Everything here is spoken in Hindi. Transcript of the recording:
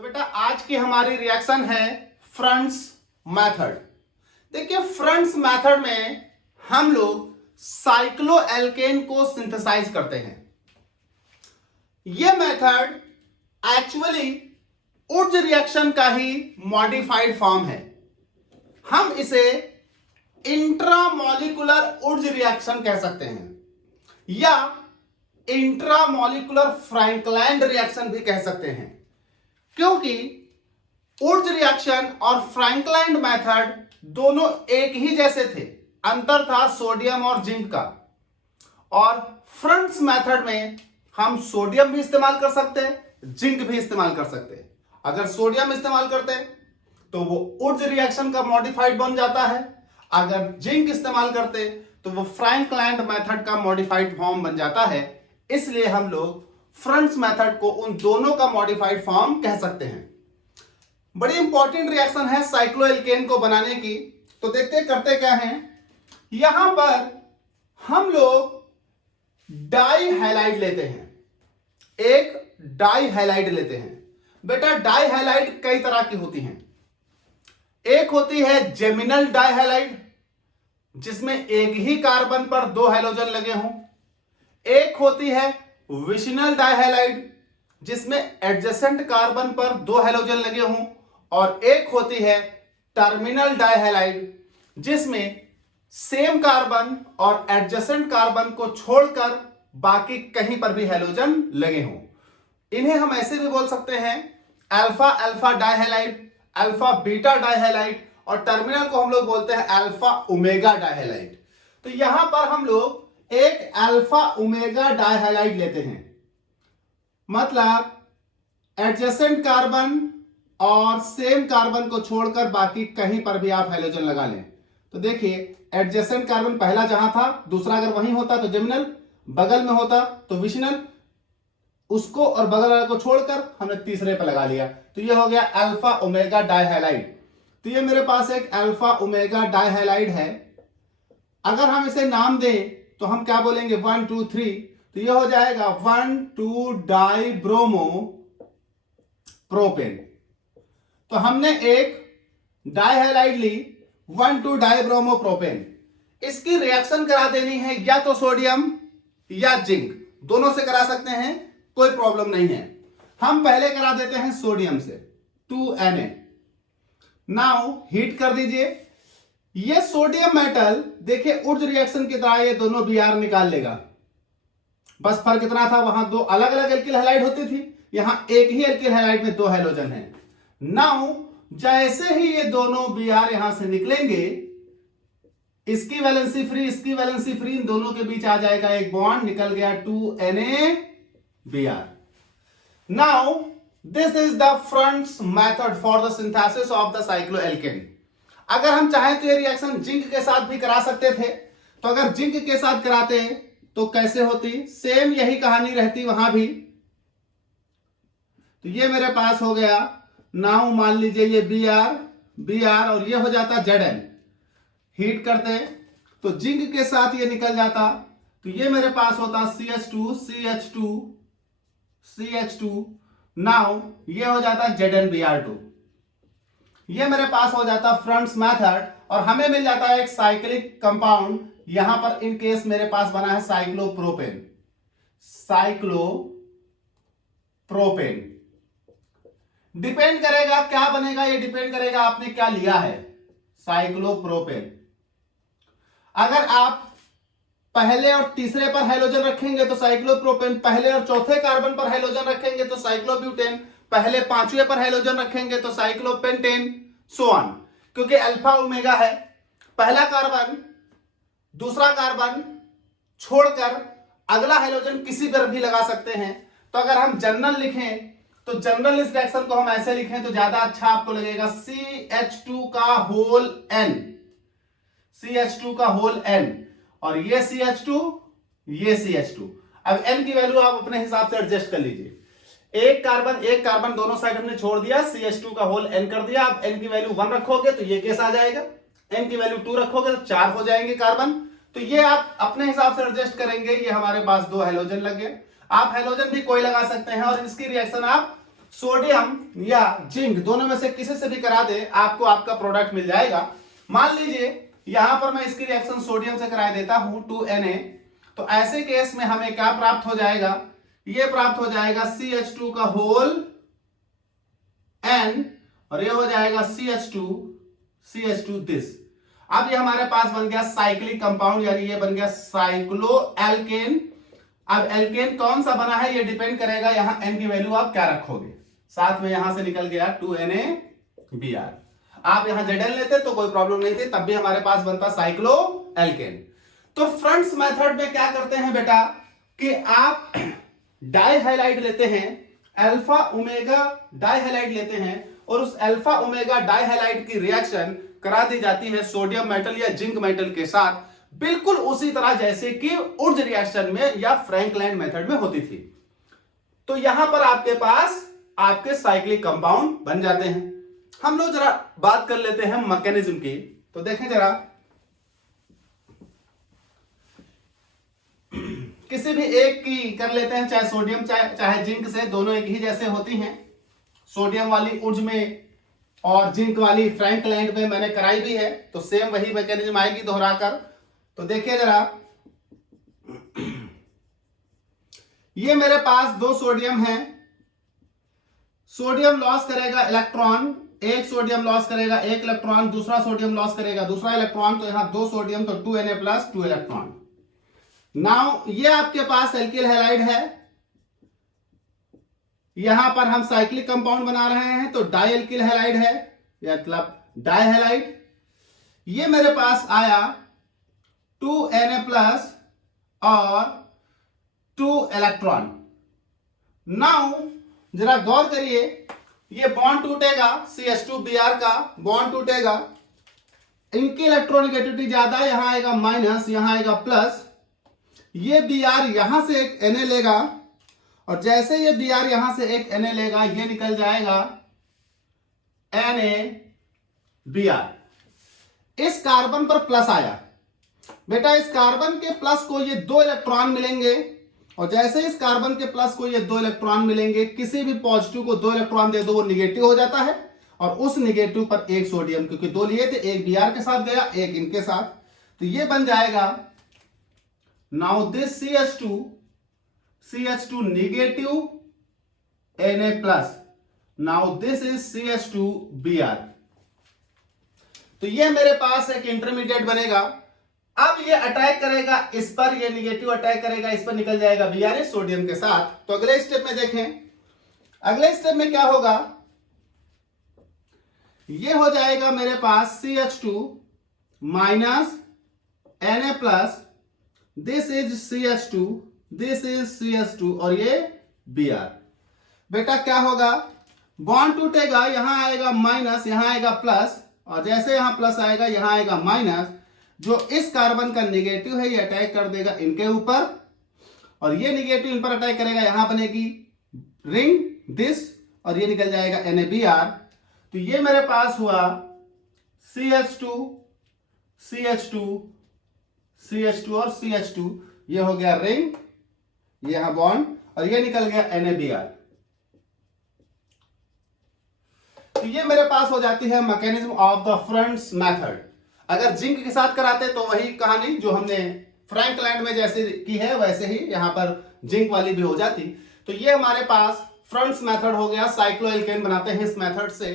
तो बेटा आज की हमारी रिएक्शन है फ्रंट्स मेथड। देखिए फ्रंट्स मेथड में हम लोग साइक्लोएल्केन को सिंथेसाइज करते हैं। यह मेथड एक्चुअली उर्ज रिएक्शन का ही मॉडिफाइड फॉर्म है। हम इसे इंट्रामॉलिक्यूलर उर्ज रिएक्शन कह सकते हैं या इंट्रामॉलिक्यूलर फ्रैंकलैंड रिएक्शन भी कह सकते हैं, क्योंकि उर्ज रिएक्शन और फ्रैंकलैंड मेथड दोनों एक ही जैसे थे। अंतर था सोडियम और जिंक का। और फ्रंट्स मेथड में हम सोडियम भी इस्तेमाल कर सकते हैं, जिंक भी इस्तेमाल कर सकते हैं। अगर सोडियम इस्तेमाल करते हैं तो वो उर्ज रिएक्शन का मॉडिफाइड बन जाता है, अगर जिंक इस्तेमाल करते तो वो फ्रैंकलैंड मेथड का मॉडिफाइड फॉर्म बन जाता है। इसलिए हम लोग फ्रंट्स मेथड को उन दोनों का मॉडिफाइड फॉर्म कह सकते हैं। बड़ी इंपॉर्टेंट रिएक्शन है साइक्लोएल्केन को बनाने की। तो देखते करते क्या है, यहां पर हम लोग डाई हैलाइड लेते हैं, एक डाई हैलाइड लेते हैं। बेटा डाई हैलाइड कई तरह की होती हैं। एक होती है जेमिनल डाई हैलाइड जिसमें एक ही कार्बन पर दो हैलोजन लगे हों। एक होती है विशिनल डाइहैलाइड जिसमें एडजेसेंट कार्बन पर दो हैलोजन लगे हों। और एक होती है टर्मिनल डाइहैलाइड जिसमें सेम कार्बन और एडजेसेंट कार्बन को छोड़कर बाकी कहीं पर भी हैलोजन लगे हों। इन्हें हम ऐसे भी बोल सकते हैं अल्फा अल्फा डाइहैलाइड, अल्फा बीटा डाइहैलाइड, और टर्मिनल को हम लोग बोलते हैं अल्फा ओमेगा डाइहैलाइड। तो यहां पर हम लोग एक अल्फा ओमेगा डाइहैलाइड लेते हैं, मतलब एडजेसेंट कार्बन और सेम कार्बन को छोड़कर बाकी कहीं पर भी आप हैलोजन लगा लें। तो देखिए एडजेसेंट कार्बन पहला जहां था, दूसरा अगर वहीं होता तो जेमिनल, बगल में होता तो विशिनल, उसको और बगल वाले को छोड़कर हमने तीसरे पर लगा लिया। तो ये हो गया अल्फा ओमेगा डाइहैलाइड। तो ये मेरे पास एक अल्फा ओमेगा डाइहैलाइड है। अगर हम इसे नाम दें तो हम क्या बोलेंगे, 1 2 3। तो ये हो जाएगा 1 2 डाई ब्रोमो प्रोपेन। तो हमने एक डाइहैलाइड ली 1 2 डाई ब्रोमो प्रोपेन। इसकी रिएक्शन करा देनी है या तो सोडियम या जिंक, दोनों से करा सकते हैं, कोई प्रॉब्लम नहीं है। हम पहले करा देते हैं सोडियम से 2Na। नाउ हीट कर दीजिए। ये सोडियम मेटल देखिए उर्ज रिएक्शन की तरह ये दोनों Br निकाल लेगा। बस फर्क इतना था, वहां दो अलग अलग एल्किल हैलाइड होती थी, यहां एक ही एल्किल हैलाइड में दो हैलोजन है। नाउ जैसे ही ये दोनों Br यहां से निकलेंगे, इसकी वैलेंसी फ्री इसकी वैलेंसी फ्री, इन दोनों के बीच आ जाएगा एक बॉन्ड, निकल गया 2Na-Br। Now this is the fronts method for the synthesis of the cycloalkane. अगर हम चाहें तो ये रिएक्शन जिंक के साथ भी करा सकते थे। तो अगर जिंक के साथ कराते तो कैसे होती, सेम यही कहानी रहती वहां भी। तो ये मेरे पास हो गया, नाउ मान लीजिए ये Br और ये हो जाता Zn। हीट करते तो जिंक के साथ ये निकल जाता, तो ये मेरे पास होता CH2 CH2 CH2। नाउ ये हो जाता ZnBr2। ये मेरे पास हो जाता फ्रंट्स मेथड और हमें मिल जाता है एक साइक्लिक कंपाउंड। यहां पर इन केस मेरे पास बना है साइक्लोप्रोपेन। साइक्लोप्रोपेन डिपेंड करेगा क्या बनेगा, ये डिपेंड करेगा आपने क्या लिया है। साइक्लोप्रोपेन अगर आप पहले और तीसरे पर हैलोजन रखेंगे तो साइक्लोप्रोपेन, पहले और चौथे कार्बन पर हैलोजन रखेंगे तो साइक्लोब्यूटेन, पहले पांचवें पर हैलोजन रखेंगे तो साइक्लोपेंटेन, सो ऑन। क्योंकि अल्फा ओमेगा है, पहला कार्बन दूसरा कार्बन छोड़कर अगला हैलोजन किसी पर भी लगा सकते हैं। तो अगर हम जनरल लिखें तो जनरल इस रिएक्शन को हम ऐसे लिखें तो ज्यादा अच्छा आपको लगेगा, CH2 का होल N, CH2 का होल N, और ये CH2 ये CH2। अब N की वैल्यू आप अपने हिसाब से एडजस्ट कर लीजिए। एक कार्बन दोनों साइड हमने छोड़ दिया, CH2 का होल N कर दिया। आप N की वैल्यू 1 रखोगे तो ये केस आ जाएगा, N की वैल्यू 2 रखोगे तो 4 हो जाएंगे कार्बन। तो ये आप अपने हिसाब से एडजस्ट करेंगे। ये हमारे पास दो हैलोजन लग गए। आप हैलोजन भी कोई लगा सकते हैं और इसकी रिएक्शन आप सोडियम या जिंक दोनों में से किसी से भी करा दे, आपको आपका प्रोडक्ट मिल जाएगा। मान लीजिए यहां पर मैं इसकी रिएक्शन सोडियम से करा देता हूं 2Na, तो ऐसे केस में हमें क्या प्राप्त हो जाएगा, ये प्राप्त हो जाएगा CH2 का होल N, और ये हो जाएगा CH2 दिस। अब ये हमारे पास बन गया साइक्लिक कंपाउंड, यानी ये बन गया साइक्लोएल्केन। अब एल्केन कौन सा बना है ये डिपेंड करेगा यहां N की वैल्यू आप क्या रखोगे। साथ में यहां से निकल गया 2NaBr। आप यहां Zl लेते तो कोई प्रॉब्लम नहीं थी, तब भी हमारे पास बनता साइक्लोएल्केन। तो फ्रंट्स मेथड में क्या करते हैं बेटा कि आप डाइहैलाइड लेते हैं, अल्फा ओमेगा डाइहैलाइड लेते हैं, और उस अल्फा ओमेगा डाइहैलाइड की रिएक्शन करा दी जाती है सोडियम मेटल या जिंक मेटल के साथ, बिल्कुल उसी तरह जैसे कि उर्ज रिएक्शन में या फ्रैंकलैंड मेथड में होती थी। तो यहां पर आपके पास आपके साइक्लिक कंपाउंड बन जाते हैं। हम लोग जरा बात कर लेते हैं मैकेनिज्म की, तो देखें जरा, किसी भी एक की कर लेते हैं, चाहे सोडियम चाहे जिंक से, दोनों एक ही जैसे होती हैं। सोडियम वाली उर्ज में और जिंक वाली फ्रैंकलैंड में मैंने कराई भी है, तो सेम वही मैकेनिज्म आएगी दोहराकर। तो देखिए जरा, ये मेरे पास दो सोडियम है, सोडियम लॉस करेगा इलेक्ट्रॉन, एक सोडियम लॉस करेगा एक इलेक्ट्रॉन, दूसरा सोडियम लॉस करेगा दूसरा इलेक्ट्रॉन, तो यहां दो सोडियम तो 2Na प्लस 2 इलेक्ट्रॉन। नाउ ये आपके पास एल्किल हैलाइड है, यहां पर हम साइक्लिक कंपाउंड बना रहे हैं तो डाई एल्किल हैलाइड है, मतलब डाइहैलाइड। ये मेरे पास आया 2Na प्लस और 2 इलेक्ट्रॉन। नाउ जरा गौर करिए, ये बॉन्ड टूटेगा, CH2Br का बॉन्ड टूटेगा, इनकी इलेक्ट्रोनेगेटिविटी ज्यादा, यहां आएगा माइनस, यहां आएगा प्लस। ये Br यहां से एक Na लेगा, और जैसे ये Br यहां से एक Na लेगा, ये निकल जाएगा NaBr। इस कार्बन पर प्लस आया बेटा, इस कार्बन के प्लस को ये 2 इलेक्ट्रॉन मिलेंगे, और जैसे इस कार्बन के प्लस को ये 2 इलेक्ट्रॉन मिलेंगे, किसी भी पॉजिटिव को 2 इलेक्ट्रॉन दे दो वो निगेटिव हो जाता है, और उस निगेटिव पर एक सोडियम, क्योंकि 2 लिए थे, एक Br के साथ गया एक इनके साथ, तो ये बन जाएगा now this CH2 negative Na plus, now this is CH2Br। तो ये मेरे पास एक इंटरमीडिएट बनेगा। अब ये अटैक करेगा इस पर, ये निगेटिव अटैक करेगा इस पर, निकल जाएगा Br सोडियम के साथ। तो अगले स्टेप में देखें, अगले स्टेप में क्या होगा, ये हो जाएगा मेरे पास CH2 minus Na plus, this is CH2, this is CH2, और ये Br। बेटा क्या होगा, बॉन्ड टूटेगा, यहां आएगा माइनस, यहां आएगा प्लस, और जैसे यहां प्लस आएगा यहां आएगा माइनस। जो इस कार्बन का नेगेटिव है ये अटैक कर देगा इनके ऊपर, और ये नेगेटिव इन पर अटैक करेगा, यहां बनेगी रिंग दिस, और ये निकल जाएगा NaBr। तो ये मेरे पास हुआ CH2 और CH2, ये हो गया रिंग, ये यहां बॉन्ड, और ये निकल गया NaBr। तो ये मेरे पास हो जाती है mechanism of the fronts method. अगर जिंक के साथ कराते तो वही कहानी जो हमने फ्रैंकलैंड में जैसे की है वैसे ही यहां पर जिंक वाली भी हो जाती। तो ये हमारे पास फ्रंट्स मेथड हो गया, साइक्लोएल्केन बनाते हैं इस मेथड से।